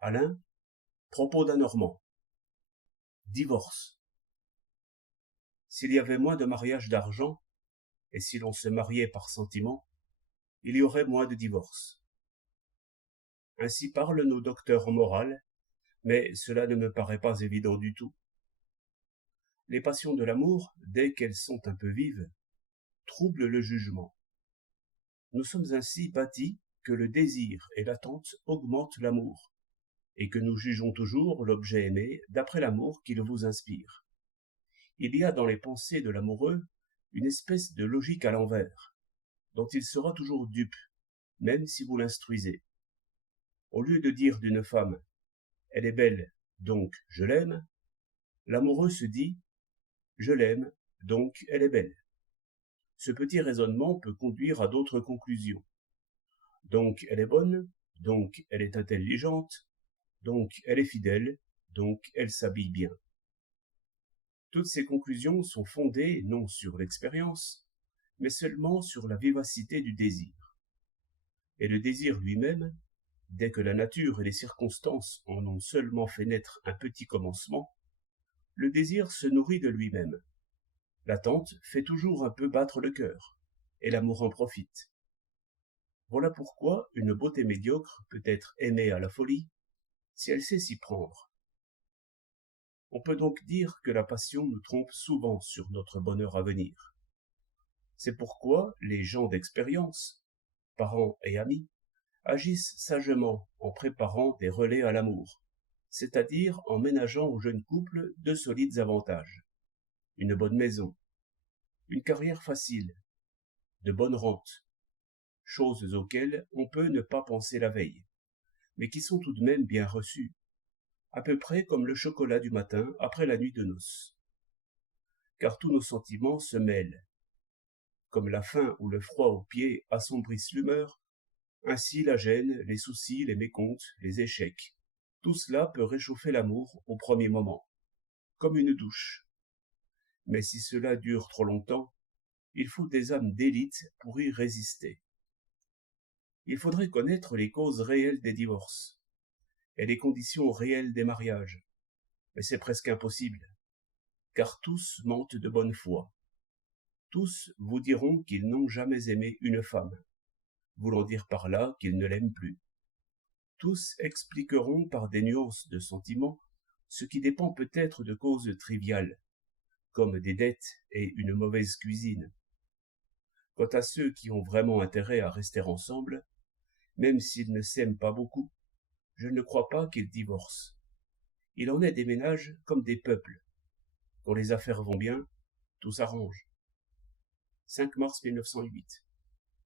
Alain, propos d'un Normand. Divorce. S'il y avait moins de mariages d'argent, et si l'on se mariait par sentiment, il y aurait moins de divorces. Ainsi parlent nos docteurs en morale, mais cela ne me paraît pas évident du tout. Les passions de l'amour, dès qu'elles sont un peu vives, troublent le jugement. Nous sommes ainsi bâtis que le désir et l'attente augmentent l'amour, et que nous jugeons toujours l'objet aimé d'après l'amour qu'il vous inspire. Il y a dans les pensées de l'amoureux une espèce de logique à l'envers, dont il sera toujours dupe, même si vous l'instruisez. Au lieu de dire d'une femme « elle est belle, donc je l'aime », l'amoureux se dit « je l'aime, donc elle est belle ». Ce petit raisonnement peut conduire à d'autres conclusions. Donc elle est bonne, donc elle est intelligente, donc elle est fidèle, donc elle s'habille bien. Toutes ces conclusions sont fondées non sur l'expérience, mais seulement sur la vivacité du désir. Et le désir lui-même, dès que la nature et les circonstances en ont seulement fait naître un petit commencement, le désir se nourrit de lui-même. L'attente fait toujours un peu battre le cœur, et l'amour en profite. Voilà pourquoi une beauté médiocre peut être aimée à la folie, si elle sait s'y prendre. On peut donc dire que la passion nous trompe souvent sur notre bonheur à venir. C'est pourquoi les gens d'expérience, parents et amis, agissent sagement en préparant des relais à l'amour, c'est-à-dire en ménageant aux jeunes couples de solides avantages. Une bonne maison, une carrière facile, de bonnes rentes, choses auxquelles on peut ne pas penser la veille, mais qui sont tout de même bien reçues, à peu près comme le chocolat du matin après la nuit de noces. Car tous nos sentiments se mêlent. Comme la faim ou le froid aux pieds assombrissent l'humeur, ainsi la gêne, les soucis, les mécomptes, les échecs, tout cela peut réchauffer l'amour au premier moment, comme une douche. Mais si cela dure trop longtemps, il faut des âmes d'élite pour y résister. Il faudrait connaître les causes réelles des divorces et les conditions réelles des mariages, mais c'est presque impossible, car tous mentent de bonne foi. Tous vous diront qu'ils n'ont jamais aimé une femme, voulant dire par là qu'ils ne l'aiment plus. Tous expliqueront par des nuances de sentiments ce qui dépend peut-être de causes triviales, comme des dettes et une mauvaise cuisine. Quant à ceux qui ont vraiment intérêt à rester ensemble, même s'ils ne s'aiment pas beaucoup, je ne crois pas qu'ils divorcent. Il en est des ménages comme des peuples. Quand les affaires vont bien, tout s'arrange. 5 mars 1908.